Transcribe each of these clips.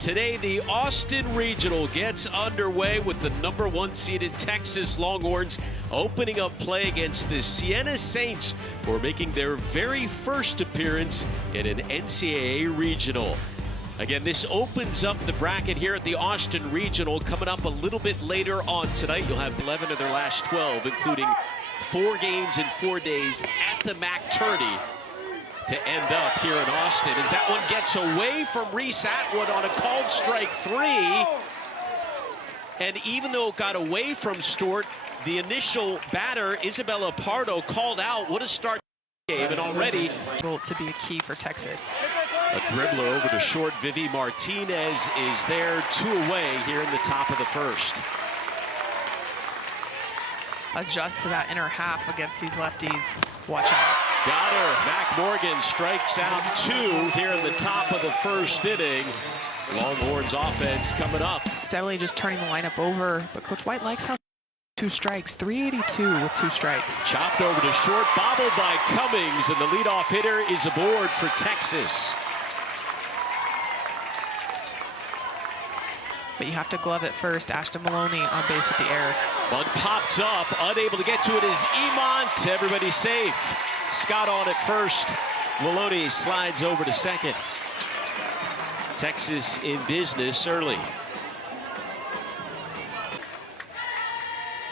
Today, the Austin Regional gets underway with the #1 seeded Texas Longhorns opening up play against the Siena Saints, who are making their very first appearance in an NCAA Regional. Again, this opens up the bracket here at the Austin Regional. Coming up a little bit later on tonight, you'll have 11 of their last 12, including 4 games in 4 days at the MAC tourney to end up here in Austin, as that one gets away from Reese Atwood on a called strike 3. And even though it got away from Stewart, the initial batter, Isabella Pardo, called out. What a start to the game, and already to be a key for Texas. A dribbler over to short. Vivi Martinez is there, 2 away here in the top of the first. Adjust to that inner half against these lefties. Watch out. Got her. Mac Morgan strikes out 2 here in the top of the first inning. Longhorns offense coming up. Steadily just turning the lineup over, but Coach White likes how 2 strikes, 382 with 2 strikes. Chopped over to short, bobbled by Cummings, and the leadoff hitter is aboard for Texas. But you have to glove it first. Ashton Maloney on base with the error. Bunt popped up, unable to get to it is Emont. Everybody safe. Scott on at first. Maloney slides over to second. Texas in business early.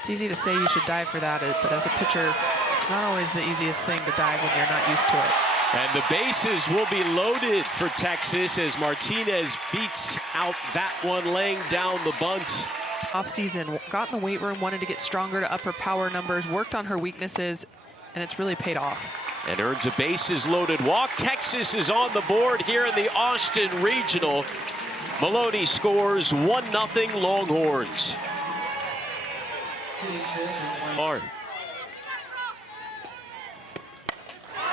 It's easy to say you should dive for that, but as a pitcher, it's not always the easiest thing to dive when you're not used to it. And the bases will be loaded for Texas as Martinez beats out that one, laying down the bunt. Off-season, got in the weight room, wanted to get stronger to up her power numbers, worked on her weaknesses, and it's really paid off. And earns a bases loaded walk. Texas is on the board here in the Austin Regional. Maloney scores 1-0 Longhorns.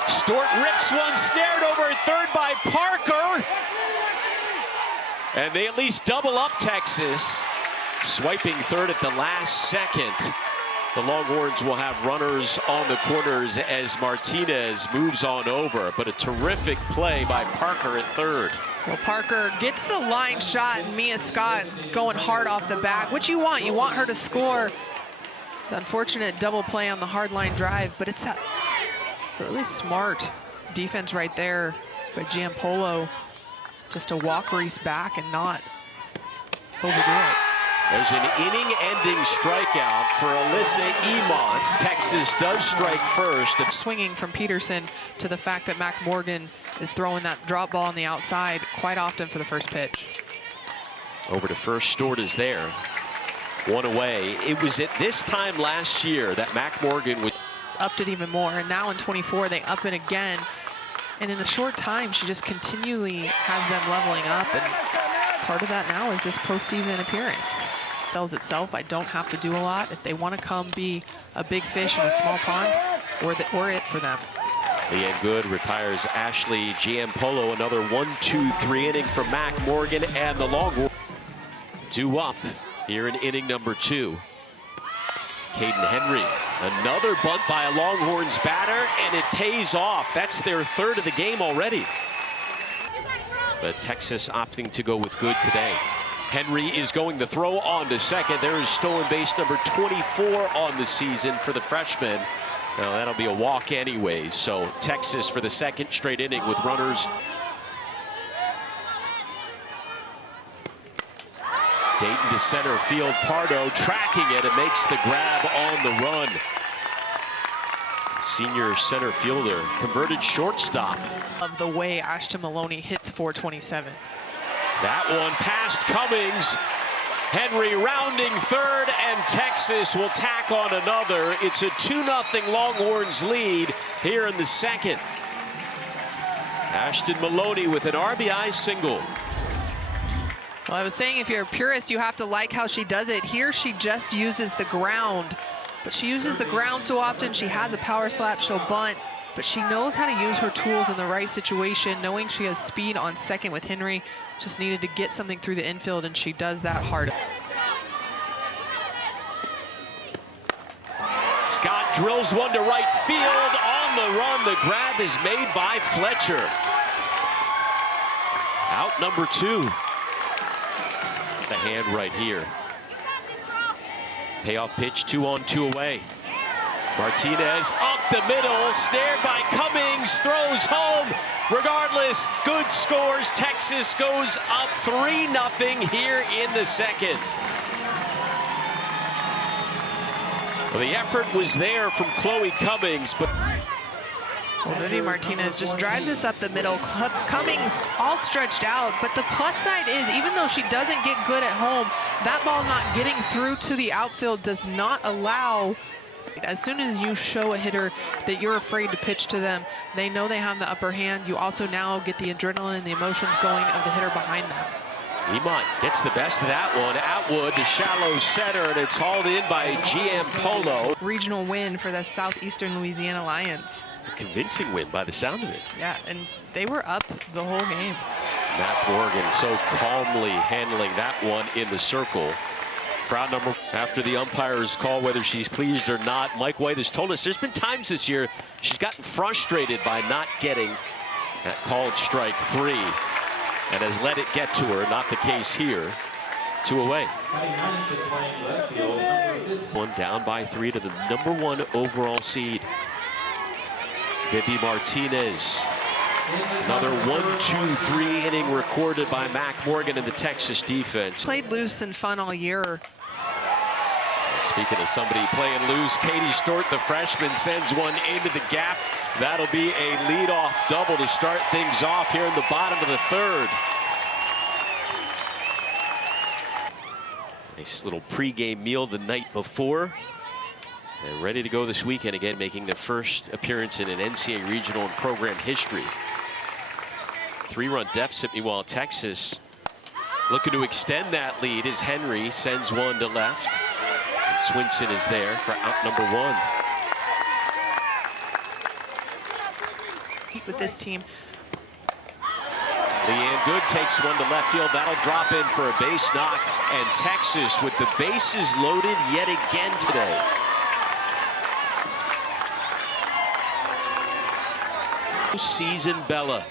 Stewart rips one, snared over at third by Parker. And they at least double up Texas. Swiping third at the last second. The Longhorns will have runners on the corners as Martinez moves on over. But a terrific play by Parker at third. Well, Parker gets the line shot, and Mia Scott going hard off the bat. What you want her to score. The unfortunate double play on the hard line drive, but it's a really smart defense right there by Giampolo, just to walk Reese back and not overdo it. There's an inning-ending strikeout for Alyssa Emont. Texas does strike first. Swinging from Peterson to the fact that Mac Morgan is throwing that drop ball on the outside quite often for the first pitch. Over to first, Stewart is there. 1 away. It was at this time last year that Mac Morgan would upped it even more, and now in 24 they up it again, and in a short time she just continually has them leveling up, and part of that now is this postseason appearance. Tells itself I don't have to do a lot. If they want to come be a big fish in a small pond, we're it for them. Leanne Good retires Ashley Giampolo. Another 1-2-3 inning from Mac Morgan, and the Longhorns 2 up here in inning number 2. Caden Henry, another bunt by a Longhorns batter, and it pays off. That's their 3rd of the game already. But Texas opting to go with Good today. Henry is going to throw on to second. There is stolen base number 24 on the season for the freshman. Now that'll be a walk anyways. So Texas for the 2nd straight inning with runners. Dayton to center field. Pardo tracking it and makes the grab on the run. Senior center fielder, converted shortstop. Of the way Ashton Maloney hits 427. That one past Cummings. Henry rounding third, and Texas will tack on another. It's a 2-0 Longhorns lead here in the 2nd. Ashton Maloney with an RBI single. Well, I was saying if you're a purist, you have to like how she does it. Here she just uses the ground, but she uses the ground so often. She has a power slap, she'll bunt, but she knows how to use her tools in the right situation, knowing she has speed on second with Henry. Just needed to get something through the infield, and she does that hard. Scott drills one to right field. On the run, the grab is made by Fletcher. Out number 2. the hand right here. Payoff pitch, 2-on-2 away. Martinez up the middle, snared by Cummings, throws home. Regardless, good scores. Texas goes up 3-0 here in the second. Well, the effort was there from Chloe Cummings, but well, Vivi Martinez just drives this up the middle. Cummings all stretched out, but the plus side is, even though she doesn't get good at home, that ball not getting through to the outfield does not allow. As soon as you show a hitter that you're afraid to pitch to them, they know they have the upper hand. You also now get the adrenaline and the emotions going of the hitter behind them. Emont gets the best of that one. Atwood to shallow center, and it's hauled in by GM Polo. Regional win for the Southeastern Louisiana Lions. A convincing win by the sound of it. Yeah, and they were up the whole game. Matt Morgan so calmly handling that one in the circle. Crowd number after the umpire's call, whether she's pleased or not. Mike White has told us there's been times this year she's gotten frustrated by not getting that called strike 3 and has let it get to her. Not the case here. 2 away. One down by 3 to the #1 overall seed. Vivi Martinez. Another 1-2-3 inning recorded by Mac Morgan in the Texas defense. Played loose and fun all year. Speaking of somebody playing loose, Katie Stort, the freshman, sends one into the gap. That'll be a leadoff double to start things off here in the bottom of the third. Nice little pregame meal the night before. And ready to go this weekend again, making their first appearance in an NCAA regional in program history. 3-run deficit, meanwhile, Texas looking to extend that lead as Henry sends one to left. And Swinson is there for out number 1. With this team. Leanne Good takes one to left field. That'll drop in for a base knock. And Texas with the bases loaded yet again today. Season Bella.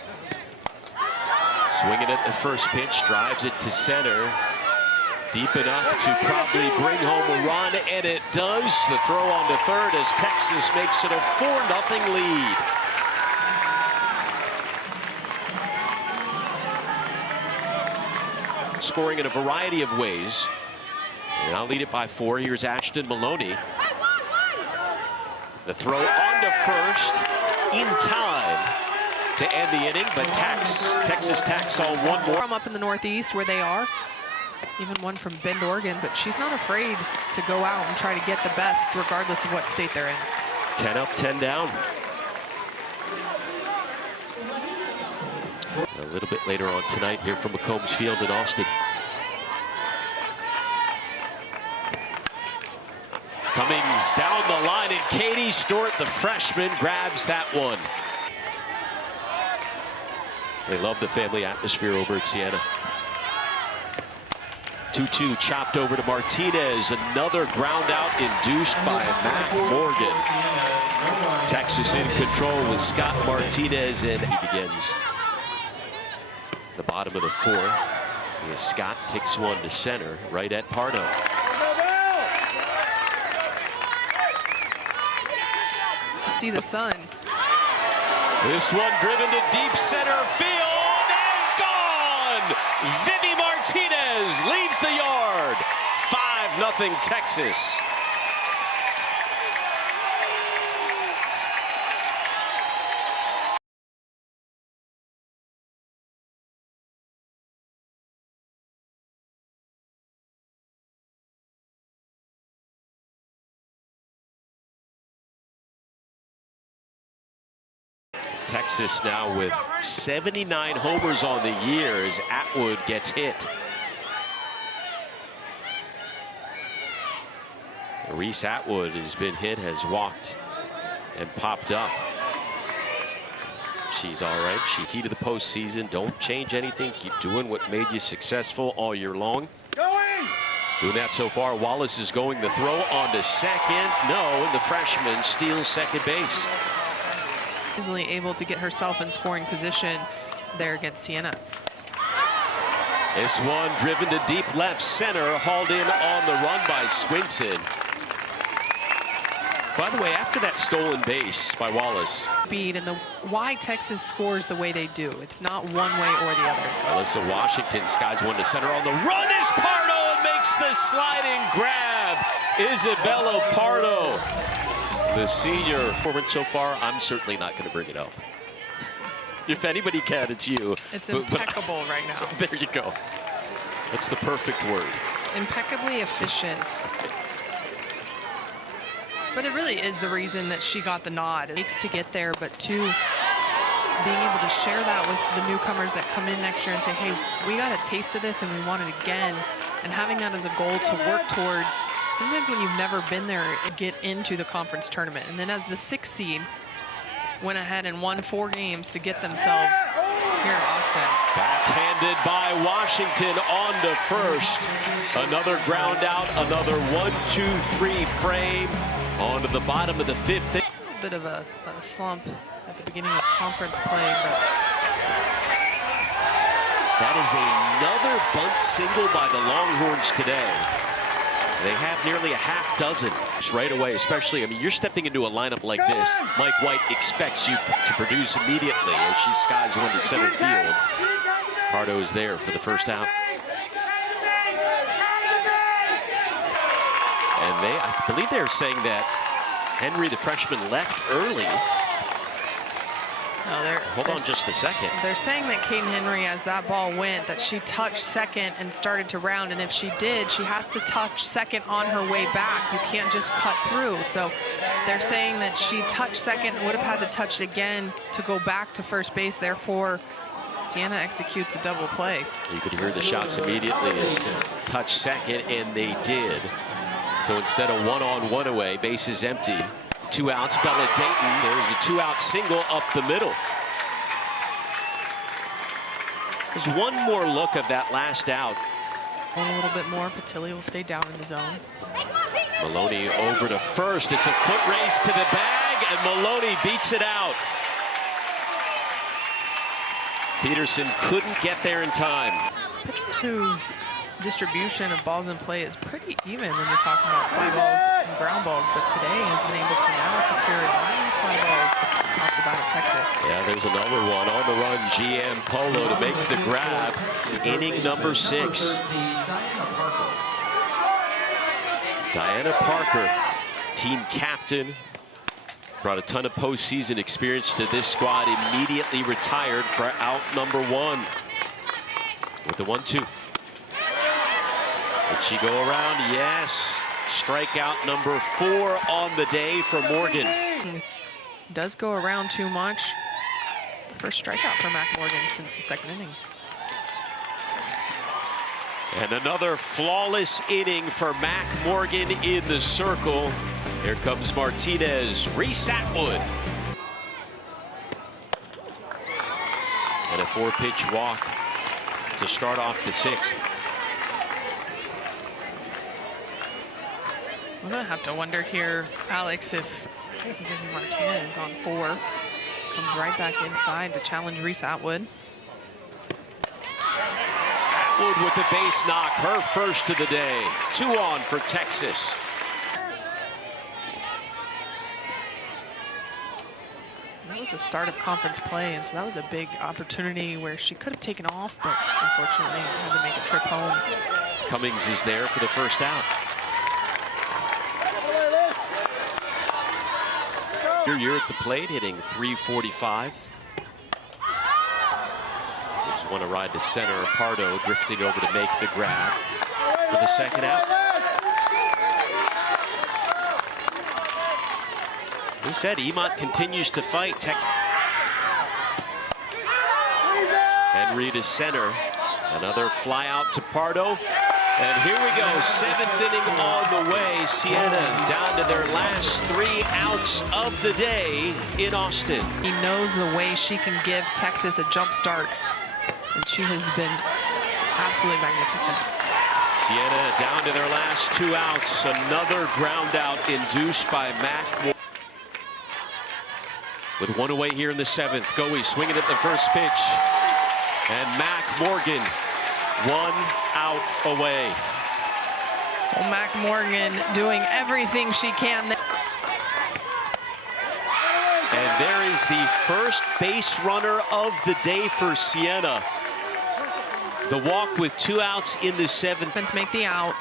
Swinging at the first pitch, drives it to center. Deep enough to probably bring home a run, and it does. The throw on to third as Texas makes it a 4-0 lead. Scoring in a variety of ways. And I'll lead it by 4. Here's Ashton Maloney. The throw on to first in time to end the inning, but Texas tacks on one more. From up in the Northeast where they are, even one from Bend, Oregon, but she's not afraid to go out and try to get the best regardless of what state they're in. 10 up, 10 down. A little bit later on tonight here from McCombs Field in Austin. Cummings down the line, and Katie Stort, the freshman, grabs that one. They love the family atmosphere over at Siena. 2-2 chopped over to Martinez. Another ground out induced by Mac Morgan. Texas in control with Scott Martinez, and he begins the bottom of the 4th. As Scott takes one to center right at Parno. See the sun. This one driven to deep center field and gone! Vivi Martinez leaves the yard. 5-0 Texas. Texas now with 79 homers on the year as Atwood gets hit. Reese Atwood has been hit, has walked and popped up. She's all right. She key to the postseason. Don't change anything. Keep doing what made you successful all year long. Doing that so far. Wallace is going the throw on to second. No, and the freshman steals second base. Easily able to get herself in scoring position there against Siena. This one driven to deep left center, hauled in on the run by Swinton. By the way, after that stolen base by Wallace. Speed and why Texas scores the way they do. It's not one way or the other. Alyssa Washington skies one to center on the run is Pardo and makes the sliding grab. Isabella Pardo, the senior performance so far. I'm certainly not going to bring it up. If anybody can, it's you. It's impeccable right now. There you go. That's the perfect word. Impeccably efficient. But it really is the reason that she got the nod. It takes to get there, but two, being able to share that with the newcomers that come in next year and say, hey, we got a taste of this and we want it again. And having that as a goal to work towards, sometimes when you've never been there, get into the conference tournament. And then as the 6th seed, went ahead and won 4 games to get themselves here at Austin. Backhanded by Washington on to first. Another ground out, another 1-2-3 frame onto the bottom of the 5th. A little bit of a slump at the beginning of conference play, but that is another bunt single by the Longhorns today. They have nearly a half dozen right away, especially, I mean, you're stepping into a lineup like this. Mike White expects you to produce immediately as she skies one to center field. Pardo is there for the first out. And I believe they're saying that Henry, the freshman, left early. No, hold on just a second. They're saying that Caden Henry, as that ball went, that she touched second and started to round. And if she did, she has to touch second on her way back. You can't just cut through. So they're saying that she touched second, would have had to touch it again to go back to first base. Therefore, Siena executes a double play. You could hear the shots immediately. Touch second, and they did. So instead of 1-on-1 away, bases empty. 2 outs, Bella Dayton. There's a 2-out single up the middle. There's one more look of that last out. And a little bit more. Patilli will stay down in the zone. Maloney over to first. It's a foot race to the bag, and Maloney beats it out. Peterson couldn't get there in time. Pitchers whose distribution of balls in play is pretty even when you're talking about fly balls and ground balls, but today has been able to now secure 9 fly balls off the bat of Texas. Yeah, there's another one on the run. GM Polo to make the grab. Inning number 6. Diana Parker, team captain, brought a ton of postseason experience to this squad, immediately retired for out number 1 with the 1-2. Did she go around? Yes. Strikeout number 4 on the day for Morgan. Does go around too much. First strikeout for Mac Morgan since the 2nd inning. And another flawless inning for Mac Morgan in the circle. Here comes Martinez, Reese Atwood. And a 4-pitch walk to start off the 6th. I'm gonna have to wonder here, Alex, if Martinez on 4 comes right back inside to challenge Reese Atwood. Atwood with the base knock, her first of the day. 2 on for Texas. That was the start of conference play, and so that was a big opportunity where she could have taken off, but unfortunately had to make a trip home. Cummings is there for the first out. Year at the plate, hitting .345. Just want to ride to center. Pardo drifting over to make the grab for the 2nd out. We said Emont continues to fight. Henry to center. Another fly out to Pardo. And here we go, 7th inning on the way. Siena down to their last 3 outs of the day in Austin. He knows the way she can give Texas a jump start, and she has been absolutely magnificent. Siena down to their last 2 outs. Another ground out induced by Mac. With 1 away here in the 7th, Goey swinging at the first pitch. And Mac Morgan 1 out away. Well, Mac Morgan doing everything she can. And there is the first base runner of the day for Siena. The walk with 2 outs in the 7th. Make the out.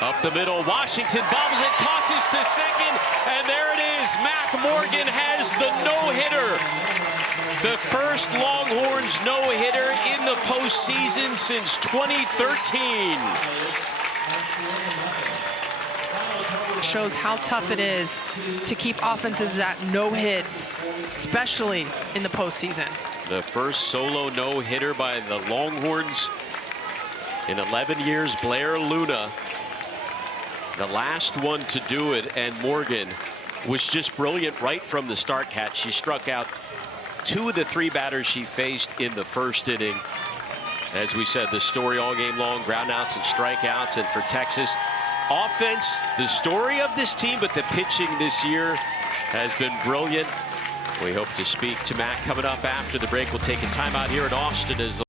Up the middle, Washington bobbles it, tosses to second, and there it is. Mac Morgan has the no-hitter. The first Longhorns no-hitter in the postseason since 2013. Shows how tough it is to keep offenses at no hits, especially in the postseason. The first solo no-hitter by the Longhorns in 11 years, Blair Luna. The last one to do it, and Morgan was just brilliant right from the start. Cat, she struck out 2 of the 3 batters she faced in the first inning. As we said, the story all game long, groundouts and strikeouts. And for Texas, offense, the story of this team, but the pitching this year has been brilliant. We hope to speak to Mac coming up after the break. We'll take a timeout here in Austin as the